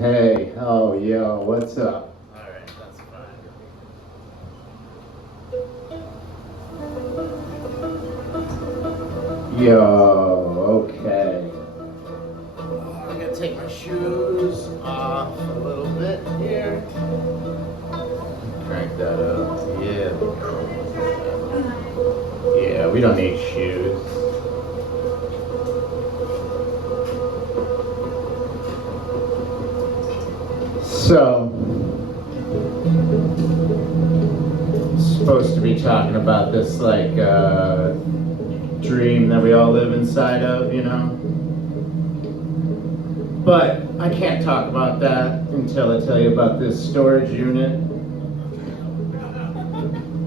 Hey, oh, yo, what's up? Alright, that's fine. Yo, okay. I'm gonna take my shoes off a little bit here. Crank that up. Yeah. Yeah, we don't need shoes. So, supposed to be talking about this like dream that we all live inside of, you know? But I can't talk about that until I tell you about this storage unit.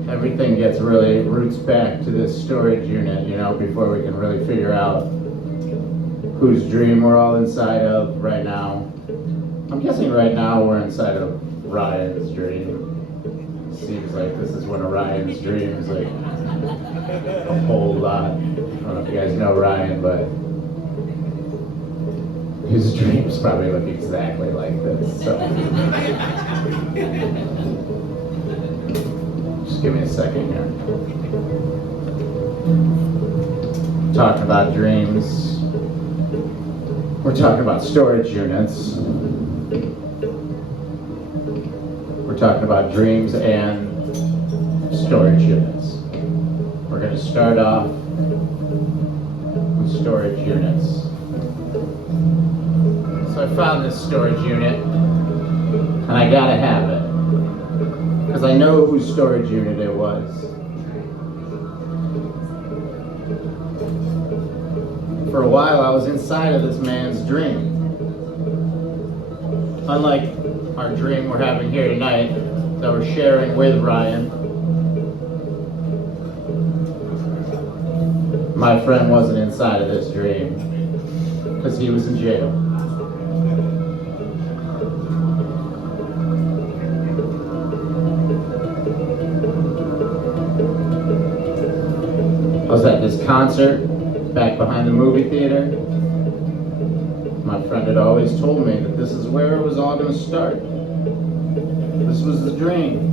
Everything gets really roots back to this storage unit, you know, before we can really figure out whose dream we're all inside of right now. I'm guessing right now we're inside of Ryan's dream. Seems like this is one of Ryan's dreams, like a whole lot. I don't know if you guys know Ryan, but his dreams probably look exactly like this. So. Just give me a second here. Talking about dreams. We're talking about storage units. We're talking about dreams and storage units. We're going to start off with storage units. So I found this storage unit, and I gotta have it, because I know whose storage unit it was. For a while, I was inside of this man's dream. Unlike our dream we're having here tonight, that we're sharing with Ryan, my friend wasn't inside of this dream, because he was in jail. I was at this concert back behind the movie theater. My friend had always told me that this is where it was all going to start. This was the dream.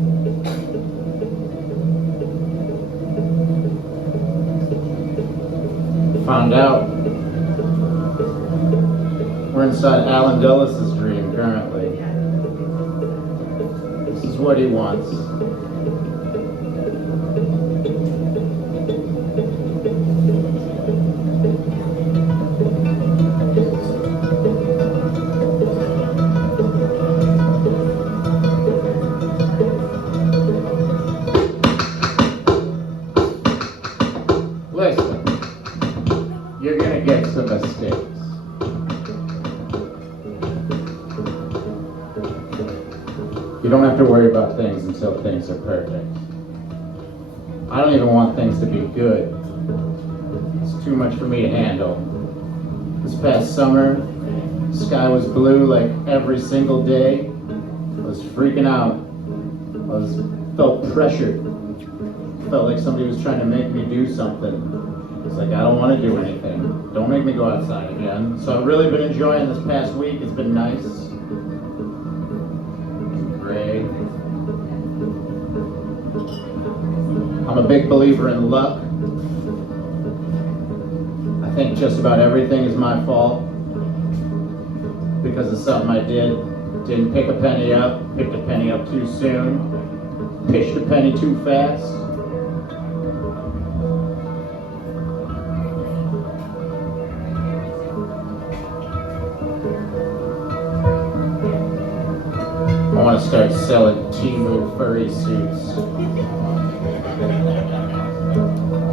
Found out we're inside Alan Dulles' dream currently. This is what he wants. Listen, you're gonna get some mistakes. You don't have to worry about things until things are perfect. I don't even want things to be good. It's too much for me to handle. This past summer, the sky was blue like every single day. I was freaking out. Felt pressured. Felt like somebody was trying to make me do something. It's like, I don't want to do anything. Don't make me go outside again. So I've really been enjoying this past week. It's been nice. Great. I'm a big believer in luck. I think just about everything is my fault because of something I did. Didn't pick a penny up, picked a penny up too soon, pitched a penny too fast. I want to start selling Temu furry suits.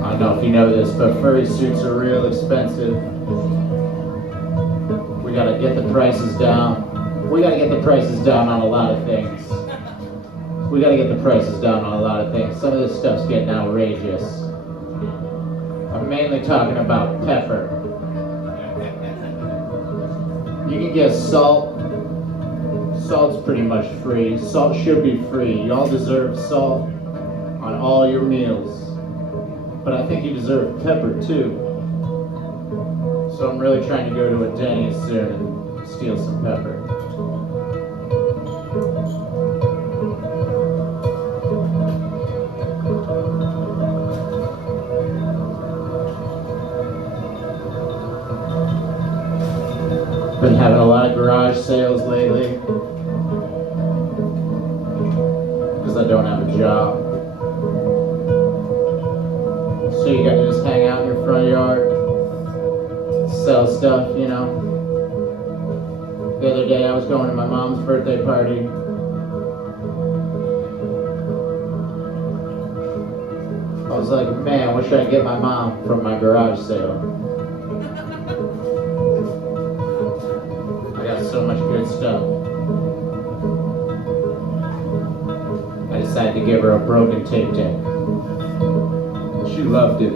I don't know if you know this, but furry suits are real expensive. We gotta get the prices down. We gotta get the prices down on a lot of things. Some of this stuff's getting outrageous. I'm mainly talking about pepper. You can get salt. Salt's pretty much free. Salt should be free. You all deserve salt on all your meals. But I think you deserve pepper too. So I'm really trying to go to a Denny's soon and steal some pepper. Been having a lot of garage sales lately because I don't have a job. So you got to just hang out in your front yard, sell stuff, you know. The other day I was going to my mom's birthday party. I was like, man, what should I get my mom from my garage sale? I got so much good stuff. I decided to give her a broken tape deck. She loved it.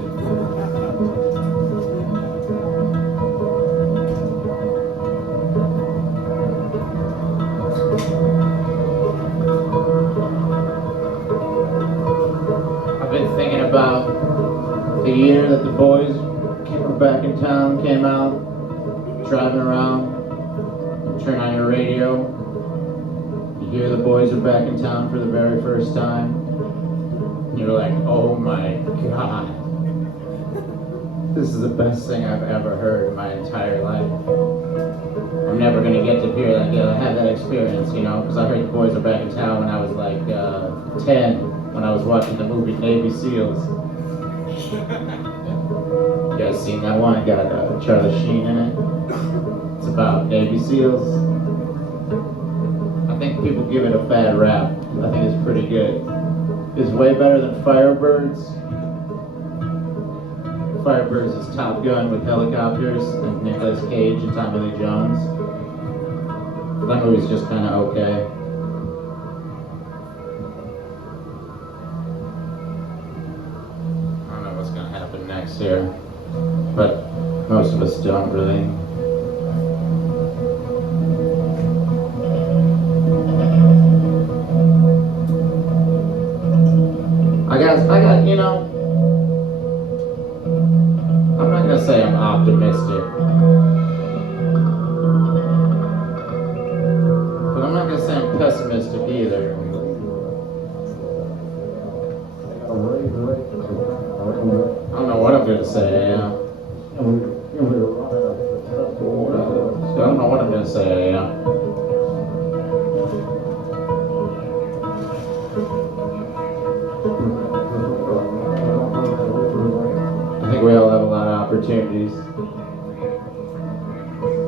I've been thinking about the year that the boys were back in town, came out, driving around, turn on your radio, you hear the boys are back in town for the very first time. You're like, oh my God, this is the best thing I've ever heard in my entire life. I'm never going to get to hear that, have that experience, you know, because I heard the boys are back in town when I was like 10, when I was watching the movie Navy SEALs. You guys seen that one? It got Charlie Sheen in it. It's about Navy SEALs. I think people give it a bad rap. I think it's pretty good. It's way better than Firebirds. Firebirds is Top Gun with helicopters and Nicolas Cage and Tommy Lee Jones. That movie's just kind of okay. I don't know what's going to happen next year, but most of us don't really. I got, you know, I'm not gonna say I'm optimistic, but I'm not gonna say I'm pessimistic either. I don't know what I'm gonna say, you know. So I don't know what I'm gonna say, you know. We all have a lot of opportunities,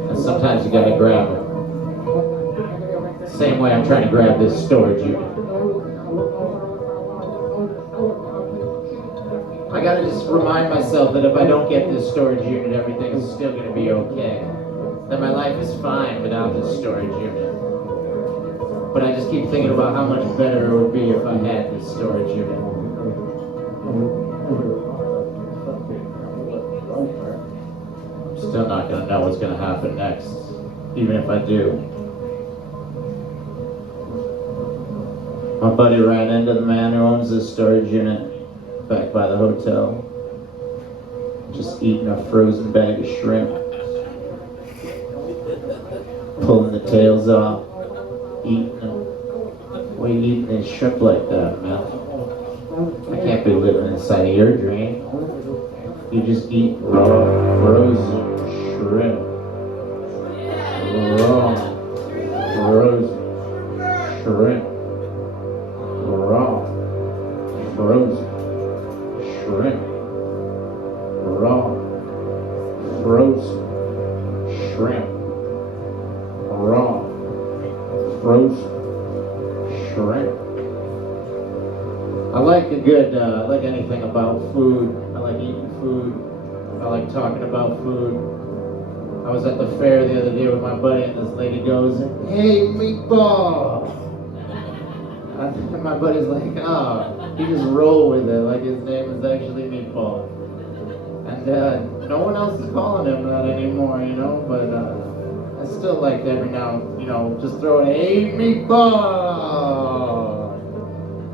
and sometimes you gotta grab them. Same way I'm trying to grab this storage unit. I gotta just remind myself that if I don't get this storage unit, everything is still gonna be okay. That my life is fine without this storage unit. But I just keep thinking about how much better it would be if I had this storage unit. Still not gonna know what's gonna happen next, even if I do. My buddy ran into the man who owns this storage unit back by the hotel, just eating a frozen bag of shrimp, pulling the tails off, eating them. Why are you eating this shrimp like that, man? I can't be living inside of your dream. You just eat raw, frozen shrimp. Raw, frozen shrimp. Raw, frozen shrimp. Raw, frozen shrimp. Raw, frozen shrimp. I like a good, I like anything about food. I like eating food. I like talking about food. I was at the fair the other day with my buddy, and this lady goes, "Hey, meatball!" And my buddy's like, "Oh," he just roll with it, like his name is actually Meatball. And no one else is calling him that anymore, you know, but I still like to every now, you know, just throw a "Hey, Meatball!"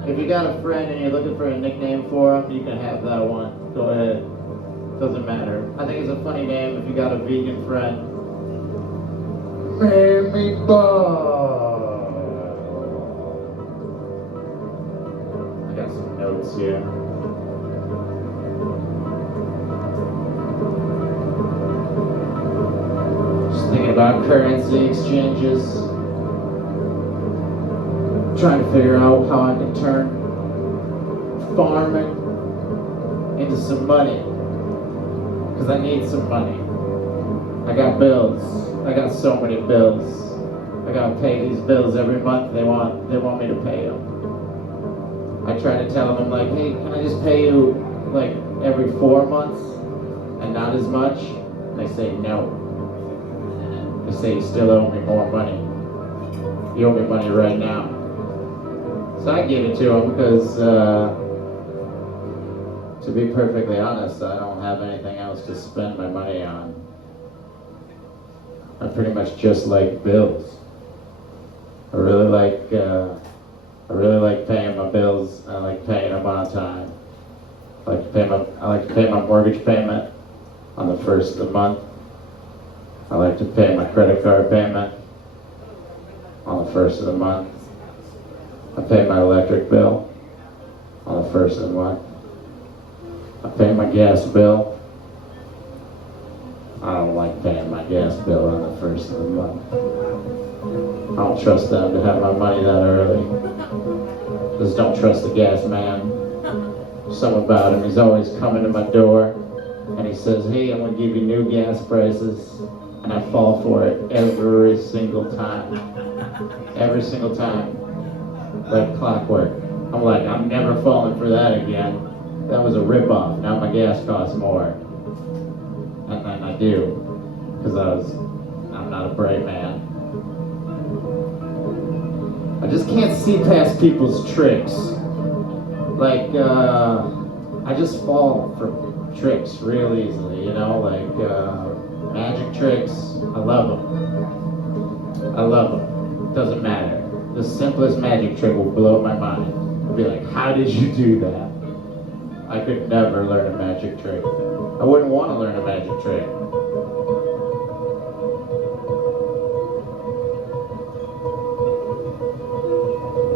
If you got a friend and you're looking for a nickname for him, you can have that one. Go ahead. Doesn't matter. I think it's a funny name if you got a vegan friend. Mammy Ball. I got some notes here. Just thinking about currency exchanges. Trying to figure out how I can turn farming into some money. Because I need some money. I got bills. I got so many bills. I gotta pay these bills every month. They want me to pay them. I try to tell them, like, hey, can I just pay you like every 4 months and not as much? And they say no. They say you still owe me more money. You owe me money right now. So I gave it to them because, to be perfectly honest, I don't have anything else to spend my money on. I pretty much just like bills. I really like paying my bills. I like paying them on time. I like to pay my mortgage payment on the first of the month. I like to pay my credit card payment on the first of the month. I pay my electric bill on the first of the month. I pay my gas bill. I don't like paying my gas bill on the first of the month. I don't trust them to have my money that early. Just don't trust the gas man. Something about him, he's always coming to my door and he says, hey, I'm gonna give you new gas prices. And I fall for it every single time. Every single time. Like clockwork. I'm like, I'm never falling for that again. That was a ripoff. Now my gas costs more. And then I do. Because I'm not a brave man. I just can't see past people's tricks. Like, I just fall for tricks real easily, you know? Like, magic tricks, I love them. I love them. Doesn't matter. The simplest magic trick will blow my mind. I'll be like, how did you do that? I could never learn a magic trick. I wouldn't want to learn a magic trick. I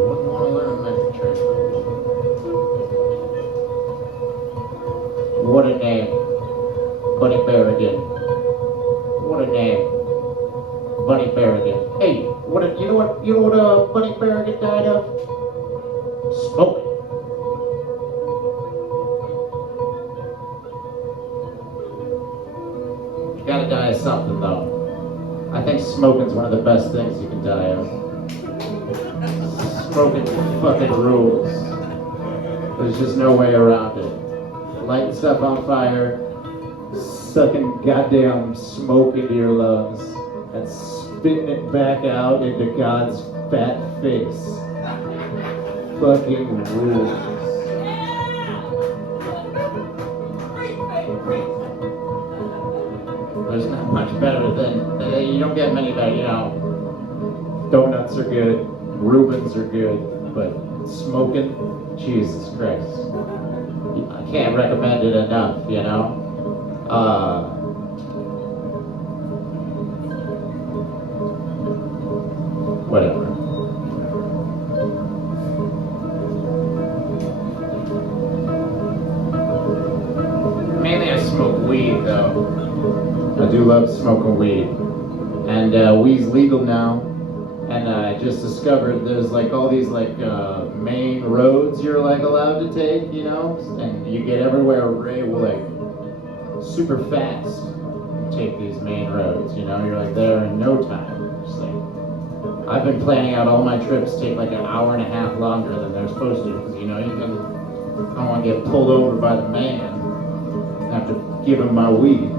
wouldn't want to learn a magic trick. What a name. Bunny Berrigan. What a name. Bunny Berrigan. Hey, you know what Bunny Berrigan died of? Smoking. You gotta die of something though. I think smoking's one of the best things you can die of. Smoking fucking rules. There's just no way around it. Lighting stuff on fire, sucking goddamn smoke into your lungs, and spitting it back out into God's fat face. Fucking rules. There's not much better than, you don't get many better, you know. Donuts are good, Reubens are good, but smoking, Jesus Christ. I can't recommend it enough, you know. Whatever. Mainly I smoke weed though. I do love smoking weed. And weed's legal now. And I just discovered there's like all these like main roads you're like allowed to take, you know? And you get everywhere like super fast. You take these main roads, you know? You're like there in no time. Just like, I've been planning out all my trips take like an hour and a half longer than they're supposed to, because you know I don't want to get pulled over by the man and have to give him my weed.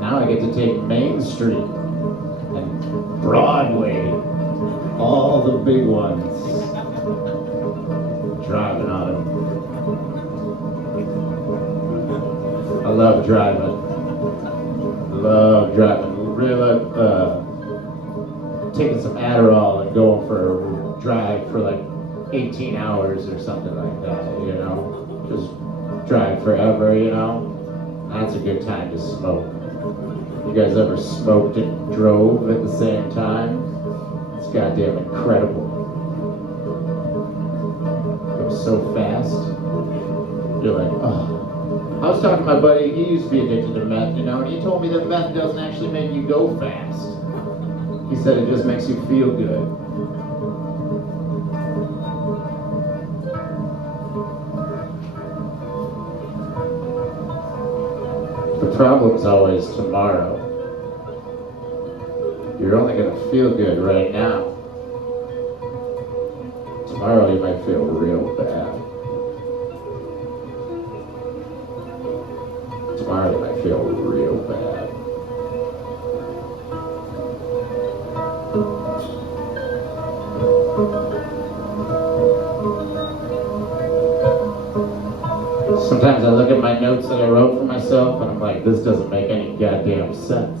Now I get to take Main Street and Broadway, all the big ones, driving on them. I love driving. Really love taking some Adderall and going for a drive for like 18 hours or something like that, you know? Just drive forever, you know? That's a good time to smoke. You guys ever smoked and drove at the same time? It's goddamn incredible. It goes so fast. You're like, oh. I was talking to my buddy, he used to be addicted to meth, you know, and he told me that meth doesn't actually make you go fast. He said it just makes you feel good. The problem's always tomorrow. You're only going to feel good right now. Tomorrow you might feel real bad. Tomorrow you might feel real bad. Sometimes I look at my notes that I wrote for myself and I'm like, this doesn't make any goddamn sense.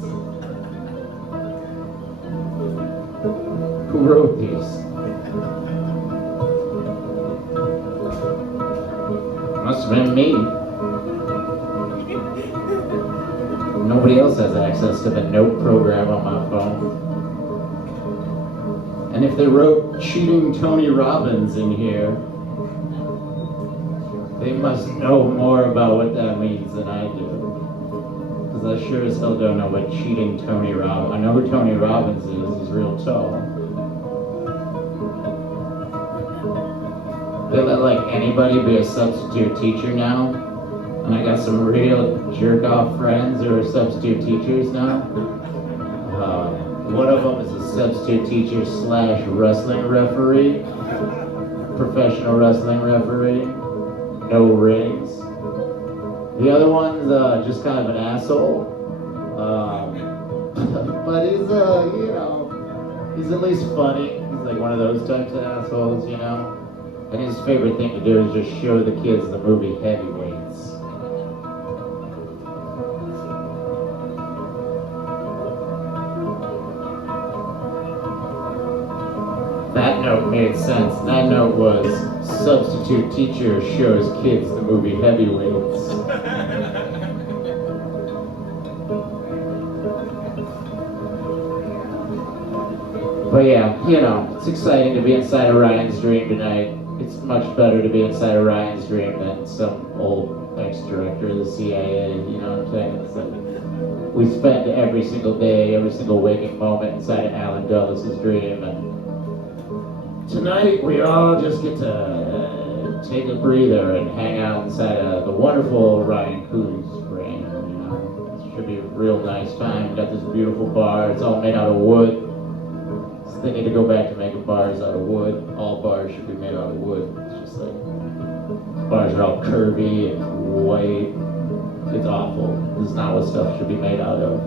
Who wrote these? Must have been me. Nobody else has access to the note program on my phone. And if they wrote cheating Tony Robbins in here, they must know more about what that means than I do. Because I sure as hell don't know what cheating Tony Robbins... I know who Tony Robbins is. He's real tall. They let like anybody be a substitute teacher now. And I got some real jerk-off friends who are substitute teachers now. One of them is a substitute teacher / wrestling referee. Professional wrestling referee. No rings. The other one's just kind of an asshole. But he's, you know, he's at least funny. He's like one of those types of assholes, you know. And his favorite thing to do is just show the kids the movie Heavyweights. That note made sense. That note was substitute teacher shows kids the movie Heavyweights. But yeah, you know, it's exciting to be inside of Ryan's dream tonight. It's much better to be inside of Ryan's dream than some old ex-director of the CIA, you know what I'm saying? It's like, we spend every single day, every single waking moment inside of Alan Dulles' dream, and tonight we all just get to take a breather and hang out inside of the wonderful Ryan Coon's brain, you know? It should be a real nice time. We got this beautiful bar, it's all made out of wood. They need to go back to making bars out of wood. All bars should be made out of wood. It's just like, bars are all curvy and white. It's awful. This is not what stuff should be made out of.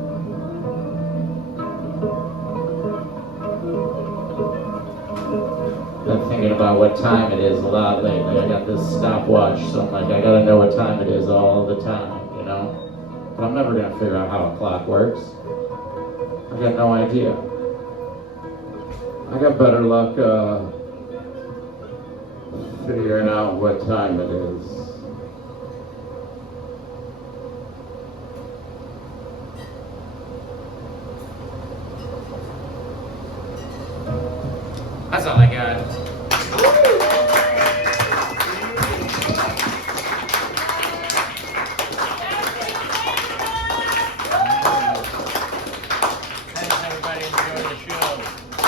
Been thinking about what time it is a lot lately. I got this stopwatch, so I'm like, I gotta know what time it is all the time, you know? But I'm never gonna figure out how a clock works. I got no idea. I got better luck figuring out what time it is. That's all I got. Thanks everybody, enjoy the show.